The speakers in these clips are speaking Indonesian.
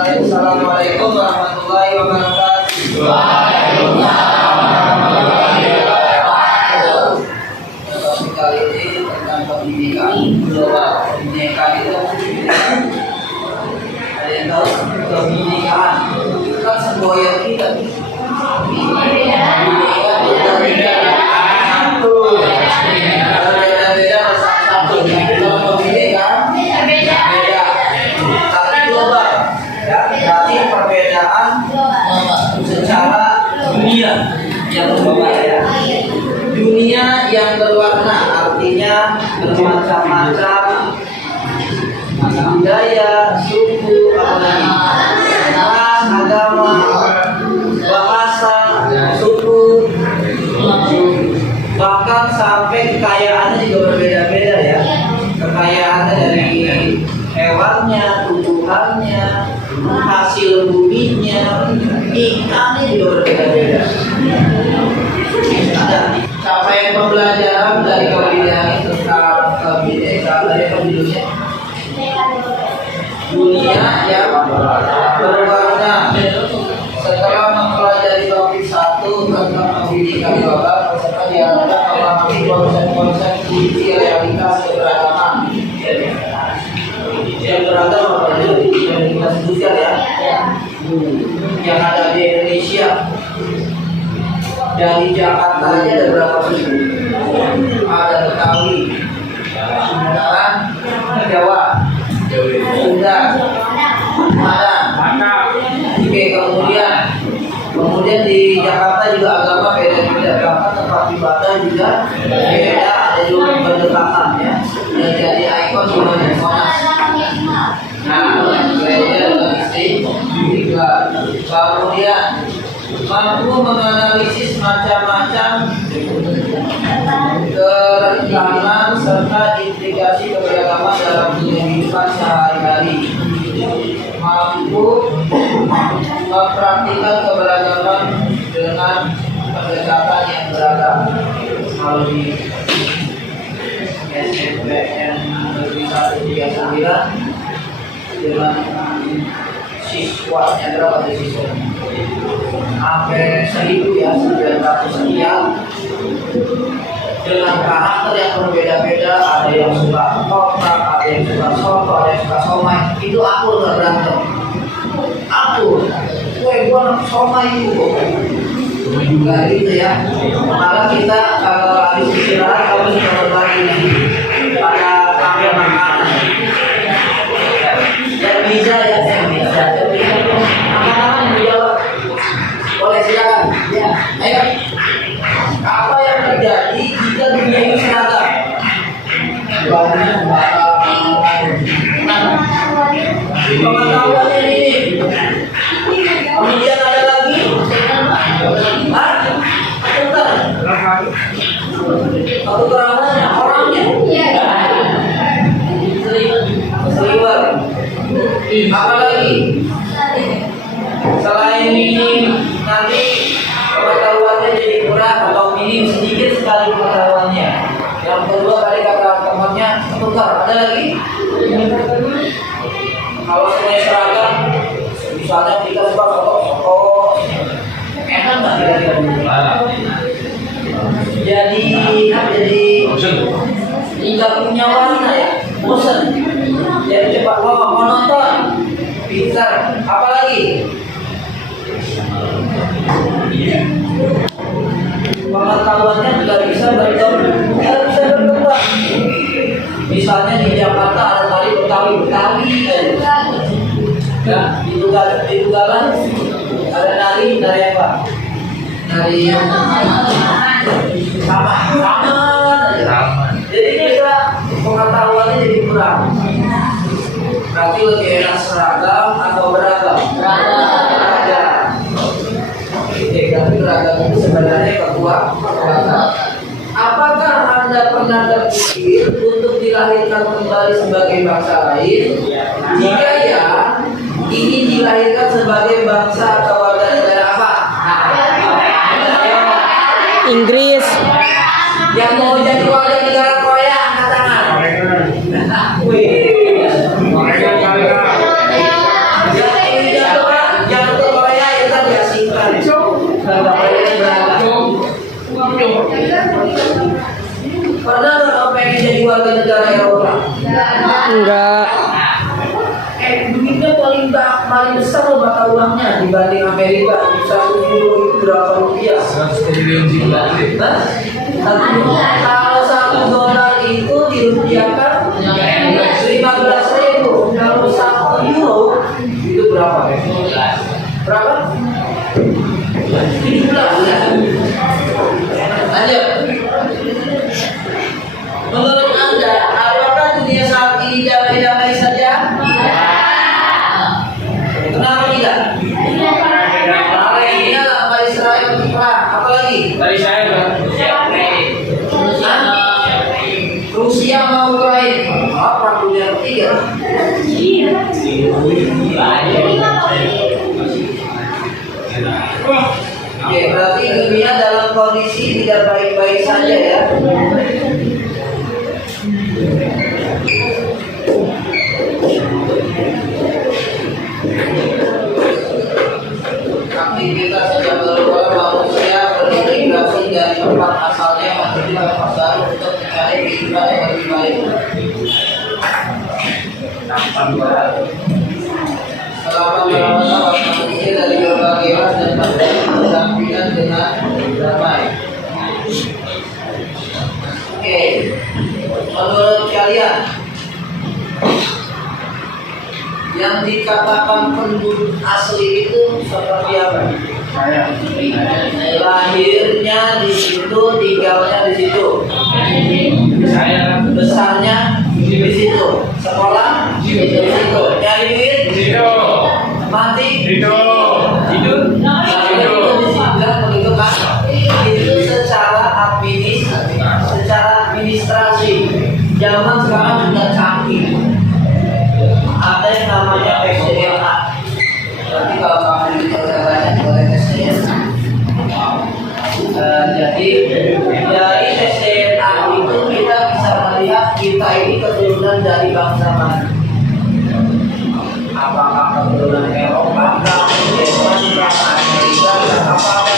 Assalamualaikum warahmatullahi wabarakatuh. Topik kali ini tentang pendidikan global. Pendidikan itu ada yang tahu pendidikan itu kan semboyan kita. Yang berbeda ya. Dunia yang berwarna artinya bermacam-macam budaya, suku, ras, agama, bahasa, suku, bahkan sampai kekayaannya juga berbeda-beda ya. Kekayaannya dari hewannya, tumbuhannya, hasil buminya, ikannya juga berbeda-beda. Ada capaian pembelajaran dari kebudayaan tentang kebinekaan dari penduduknya dunia yang berwarna. Setelah mempelajari topik 1 tentang pendidikan global, peserta diharapkan memahami konsep-konsep kunci realitas keberagaman yang beragam apalagi yang kita sebutkan ya, yang ada di Indonesia. Dari Jakarta aja ada berapa suku? Ada Betawi, Sumatera, Jawa, Sunda, Padang. Oke, kemudian di Jakarta juga agama beda-beda. Bahkan tempat ibadah juga beda. Ada juga berdekatan ya. Dan jadi ikon semuanya Monas. Nah, gereja dengan istri juga. Kemudian mampu menganalisis macam-macam kerentanan serta implikasi keberagaman dalam kehidupan sehari-hari. Mampu mempraktikkan keberagaman dengan pendekatan yang beragam. Kalau di SMPN Negeri 139 dengan siswanya berapa di siswa? Hampir 1000 ya, 900 sekian. Dengan karakter yang berbeda-beda, ada yang suka toprak, ada yang suka soto, ada yang suka somai. Itu akur nggak berantem. Akur. Gua anak somai itu. Enggak gitu ya. Maka kita kalau habis istirahat, kalau kita berbagi pada tampil makanan. Yang bisa ya, yang bisa. Aman-aman yang dijawab. Boleh silakan. Ya. Ayo. Apa yang terjadi jika dunia ini seragam? Banyak pengetahuannya ini. Kemudian ada lagi. Bentar. Satu kerabatnya orangnya. Seliwer. Apa lagi? Selain ini nanti pengetahuannya jadi kurang atau minim, sedikit sekali pengetahuannya. Yang kedua tadi kata temannya tukar, ada lagi? Kalau semuanya seragam, misalnya kita suka foto, enak nggak kira-kira? Jadi nggak punya warna ya, bosan. Jadi cepat menonton, pintar, apalagi? Pengetahuannya juga bisa berkembang. Misalnya di Jakarta ada tari Betawi, ya di Tugalan ada nari apa? Nari yang sama. Jadi kita pengetahuannya jadi kurang. Berarti lebih enak seragam atau beragam? Beragam. Tapi beragam itu sebenarnya ketua. Apakah Anda pernah terpikir untuk dilahirkan kembali sebagai bangsa lain? Jika ya, ingin dilahirkan sebagai bangsa atau warga negara apa? Inggris. Yang mau jadi warga negara Korea, angkat tangan. Wih. Yang paling besar loh mata uangnya dibanding Amerika. 1 euro itu berapa rupiah? 100 triliun juga. Kalau $1 itu dirupiahkan 15.000. Kalau 1 euro itu berapa? Berapa? 17. Lanjut. Menurut Anda, apakah dunia saat ini damai-damai saja? Kenapa tidak? Palestina, Israel perang, apalagi? Rusia mau Ukraina. Perang dunia ketiga. Oke, berarti dunia dalam kondisi tidak baik-baik saja ya. Aktivitas yang berubah manusia berimigrasi dari tempat asalnya menuju tempat baru untuk mencari kehidupan yang lebih baik. Selama berapa manusia dari berbagai ras dan berdampingan dengan damai. Oke, menurut kalian yang dikatakan penduduk asli itu seperti apa? Lahirnya di situ, tinggalnya di situ. Besarnya di situ. Sekolah di situ. Nyari duit di situ. Mati di situ. Hidup di situ kan? Itu secara administrasi. Zaman sekarang sudah canggih. Ada yang namanya SDNA. Nanti kalau kamu ditanya boleh SDNA. Jadi dari SDNA itu kita bisa melihat kita ini keturunan dari bangsa mana. Apakah keturunan Eropa, Jerman, Amerika, apa?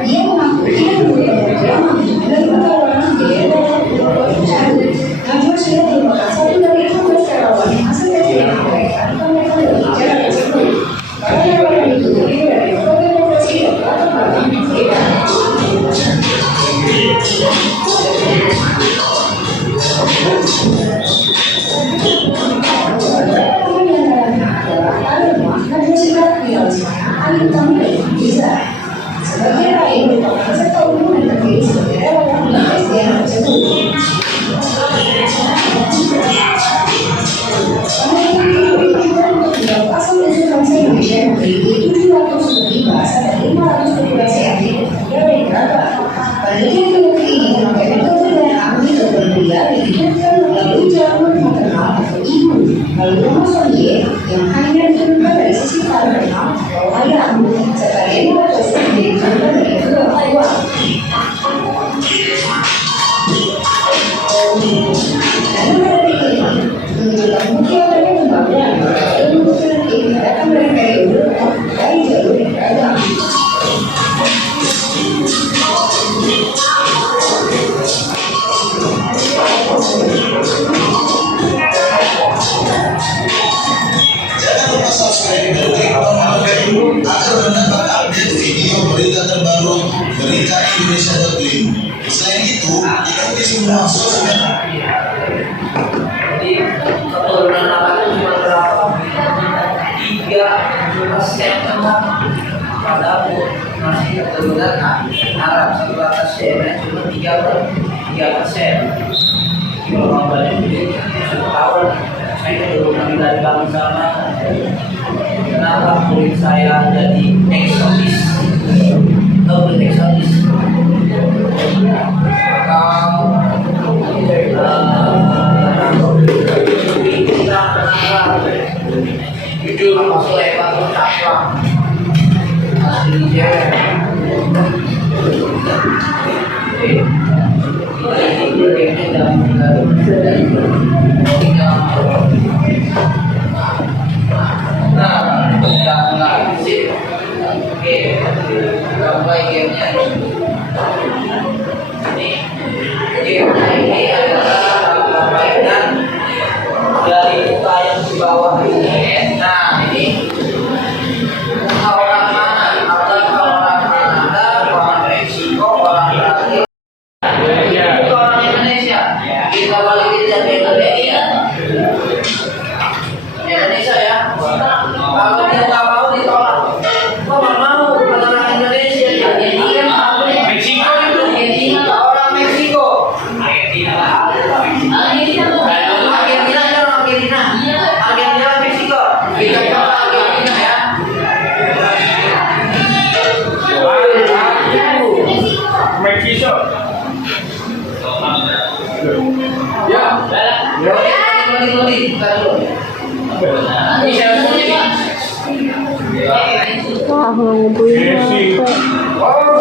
Dia mengaku dia Lalu kromosom Y yang hanya ditemukan dari sisi parental atau ayah, serta DNA tersebut ditemukan dari kedua orang tua. Karena pada kelima, menunjukkan mungkin adanya pembangunan ilmu kemungkinan ini datang dari periode dari jalur yang beragam. Jangan lupa subscribe dan klik tombol bell agar mendapat update video berita terbaru berita Indonesia.link. Selain itu, ikuti semua sosmed. Jadi keturunan anak itu cuma berapa? 3% doang. Padahal masih keturunan Arab sebatas Yemen cuma 3%. Kalau mau balik duit 10 tahun, saya keturunan dari bangsa mana? Kenapa kulit saya jadi eksotis? Double eksotis. Jujur masuk lebar bertakwa asli cewek. Nah, kita mulai sip. Oke, kita mulai gamenya. Gamenya ini adalah perbaikan dari muka yang di bawah ini. Nah, ini muka orang mana? Apakah orang Kanada, orang Meksiko, orang Brazil, itu orang Indonesia? Kita balikin dari Indonesia. Indonesia ya. Kalau dia nggak mau ditolak. Kok nggak mau? Bukan orang Indonesia. Argentina apa? Meksiko itu. Orang Meksiko. Argentina Meksiko. Kita coba Argentina ya. Meksiko. Ya. Ini saya punya. Wah, ngumpulin Messi. Oh,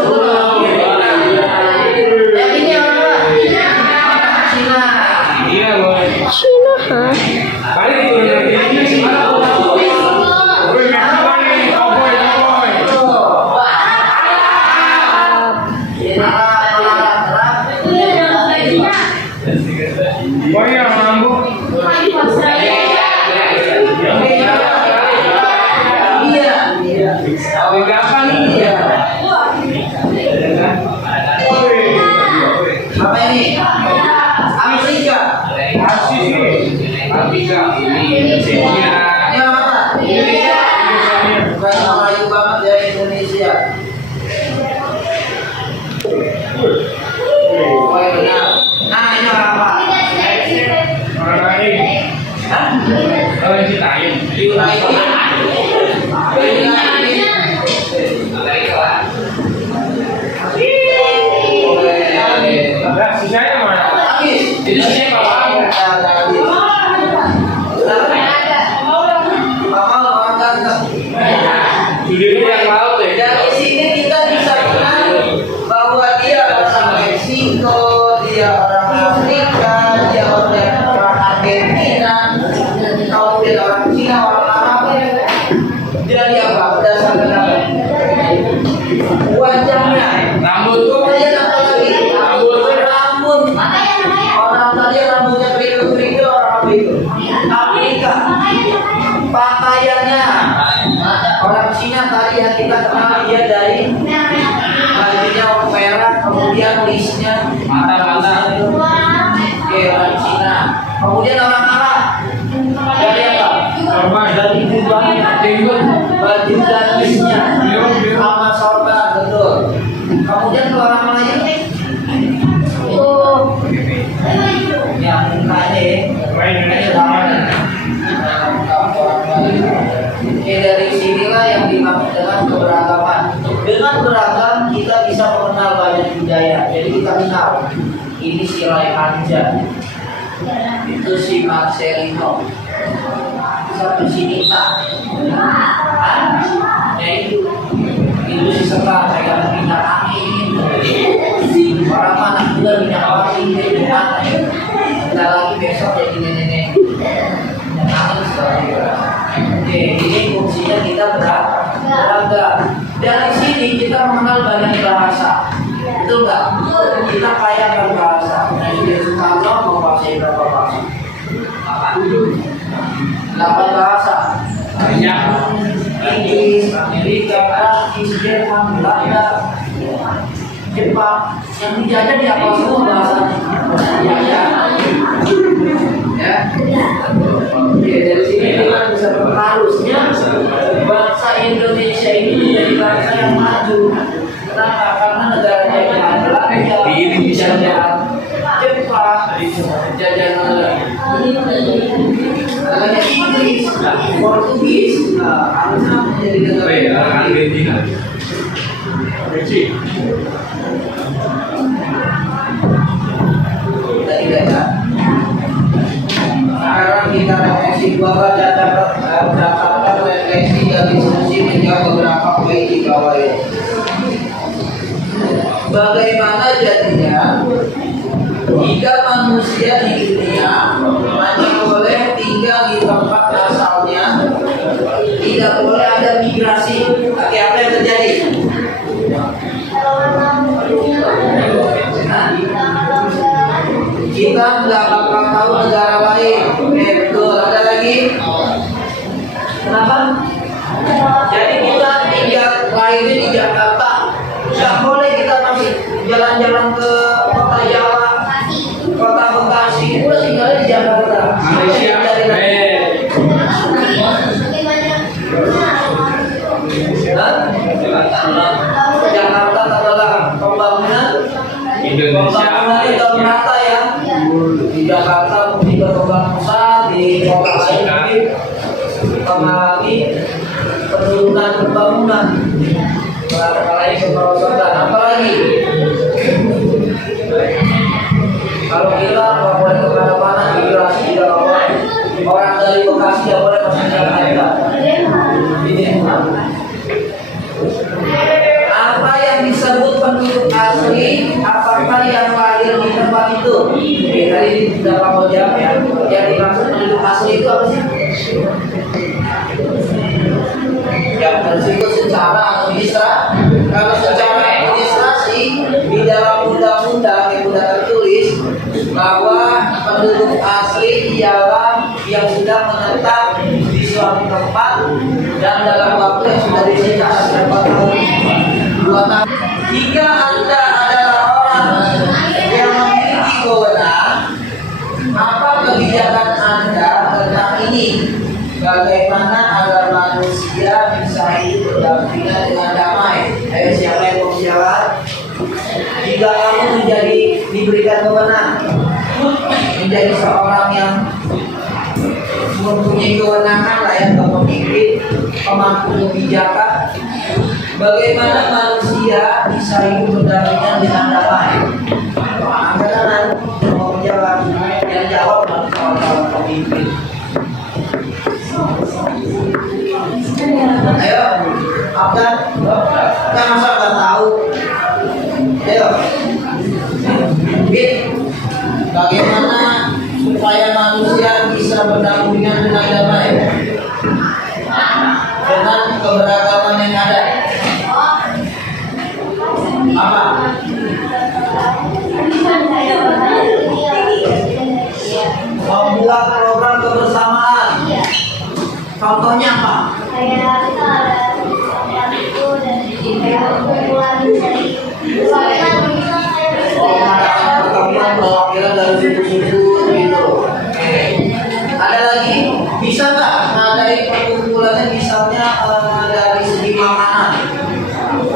yang ini apa? Cina. Iya, boy. Cina, hah? Kali itu dari Indonesia. Woi, Meksiko nih, cowboy. Boy yang mampu. Tahun kapan nih? Apa ini? Amerika. Asis nih. Afrika. Indonesia. Ini apa? Indonesia. Bukan Melayu banget ya Indonesia. Oh ya benar. Nah ini orang apa? Orang lain. Hah? Orang Citayam. Nah, sisanya mana? Itu sisanya Bapak. Judulnya yang laut ya. Dari sini kita bisa kenal bahwa dia orang Meksiko, dia orang Afrika, dia orang Argentina, kemudian orang Cina, orang Arab. Dari apa? Berdasarkan apa? Wajahnya. Rambut. Kemudian apa lagi? Rambut. Orang tadi rambutnya kerikil-kerikil, orang apa itu? Afrika. Pakaiannya. Orang Cina tadi yang kita kenal dia dari bajunya merah, kemudian lisnya Mata-mata. Oke, orang Cina. Kemudian orang Arab dari apa? Sorban. Dari jubahnya, Jenggot. baju dan lisnya, Biru. sama sorban, betul. Kemudian ke orang Melayu, yang mukanya Indonesia sama. Oke, dari sinilah yang dimaksud dengan keberagaman. Dengan beragam kita bisa mengenal banyak budaya. Ya, jadi kita kenal. Ini si Ray Anja, itu si Marcelino, satu si Nita, ya itu si Sekar, saya minyak angin, orang mana juga minyak wangi, minyak angin, kita lagi besok jadi nenek-nenek, minyak angin sekali. Oke, ini fungsinya kita beragam. Dari sini kita mengenal banyak bahasa. Betul nggak? Kita kaya akan bahasa. Nah, ini Soekarno menguasai berapa bahasa? 8 bahasa. Banyak. Inggris, Amerika, Prancis, Jerman, Belanda, Jepang. Yang dijajah di apa semua bahasanya? Ya. Oke, dari sini kita bisa berharusnya bangsa Indonesia ini menjadi bangsa yang maju. Kenapa? Karena negaranya yang Belanda, jajahan Jepang, jajahan negaranya Inggris, Portugis, harusnya menjadi negara Argentina. Messi. tidak. Sekarang kita refleksi bahwa Jakarta refleksi dan diskusi menjawab beberapa poin di bawah ini. Bagaimana jadinya jika manusia di dunia hanya boleh tinggal di tempat asalnya, tidak boleh ada migrasi? Oke, apa yang terjadi? Kita nggak bakal tahu negara lain. Betul. Ada lagi? Kenapa? Jadi kita tinggal lahirnya di Jakarta. Nggak boleh kita masih jalan-jalan ke kota Jawa, kota Bekasi. Kita tinggalnya di Jakarta. Malaysia. Jakarta adalah pembangunan itu merata ya. Di Jakarta mungkin berkembang pesat, di kota lain mungkin apalagi penurunan pembangunan. Apalagi kemerosotan, apalagi kalau kita nggak boleh kemana-mana, migrasi tidak boleh. Orang dari Bekasi tidak boleh masuk Jakarta. Ini apa yang disebut penduduk asli? Apakah yang lahir di tempat itu? Oke, tadi sudah kamu jawab ya. Yang dimaksud penduduk asli itu apa sih? Yang tersebut secara administrasi. Kalau secara administrasi di dalam undang-undang yang sudah tertulis bahwa penduduk asli ialah yang sudah menetap di suatu tempat dan dalam waktu yang sudah disita berapa tahun? 2 tahun. Jika Anda adalah orang yang memiliki wewenang, apa kebijakan Anda tentang ini? Bagaimana agar manusia bisa hidup berdampingan dengan damai? Ayo, siapa yang mau jawab? Jika kamu diberikan wewenang menjadi seorang yang mempunyai kewenangan lah ya, pemimpin, pemangku kebijakan, bagaimana manusia bisa hidup berdampingan dengan damai? Angkatan mau menjawab, yang jawab kawan-kawan pemimpin. Ayo, Abdan, kita masa nggak tahu? Ayo, Bit, bagaimana supaya manusia bisa berdampingan dengan damai dengan keberagaman yang ada? Apa? Membuat program kebersamaan. Contohnya apa? Pertemuan perwakilan dari suku-suku gitu. Ada lagi, bisa nggak dari perkumpulannya misalnya dari segi makanan,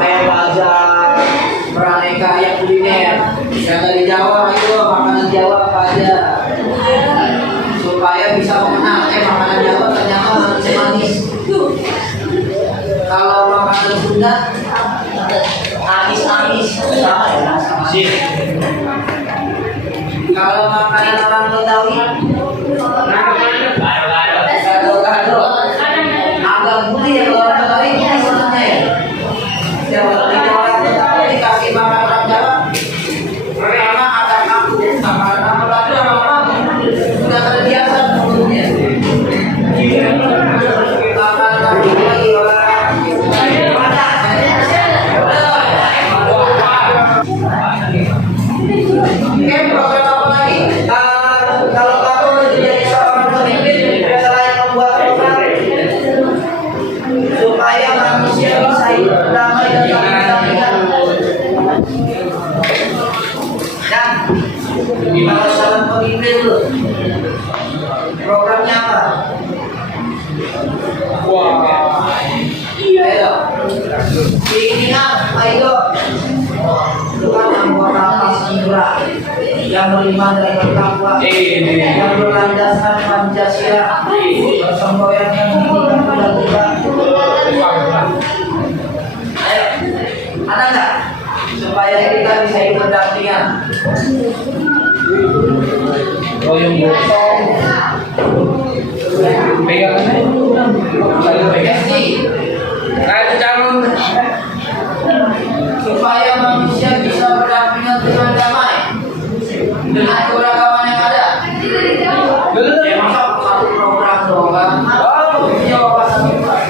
kayak bazar, beraneka yang kuliner, yang dari Jawa itu makanan Jawa apa aja, supaya bisa mengenal makanan Jawa ternyata manis. Kalau makanan Sunda, amis-amis sama ya. Sama. Kalau makanan orang Betawi, gado-gado, agak gurih ya kalau orang Betawi gurih sebenarnya ya. Ya kalau di orang Betawi dikasih makan orang Jawa, karena ada kampung, makanan apa lagi orang-orang sudah terbiasa mulutnya. Makanan kampung lagi orang. Oke, program apa lagi? Kalau kamu menjadi seorang pemimpin, selain membuat program supaya manusia bisa hidup damai dan saling berdampingan. Dan kalau seorang pemimpin tuh programnya apa? Ayo, pimpinan, ayo. Bukan anggota Pancasila yang beriman dan bertakwa, yang berlandaskan Pancasila, bersemboyankan diri dan budak-budak. Ayo, ada nggak supaya kita bisa hidup berdampingan? Yang botol. Pegangannya. Pasti Kayak calon. supaya manusia bisa berdampingan dengan damai dengan keberagaman yang ada. Ya masa satu program doang. Jawab satu program.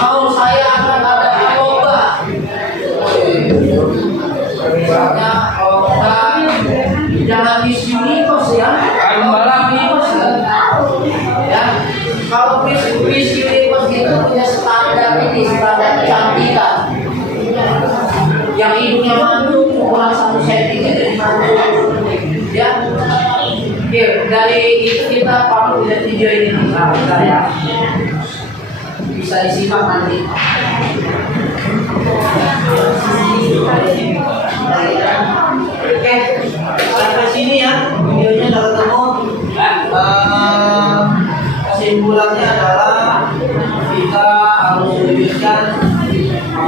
Kalau saya akan ada narkoba, misalnya jangan misunikus ya. Misunikus ya. Kalau misunikus itu punya standar ini, standar kecantikan. Yang hidungnya manduk kurang 1 cm dari manduk. Ya. Oke, dari itu kita perlu lihat video ini. Nah, bentar ya. Bisa disimak nanti. Oke, sampai sini ya videonya udah ketemu. Kesimpulannya adalah kita harus wujudkan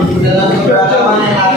dengan keberagaman yang ada.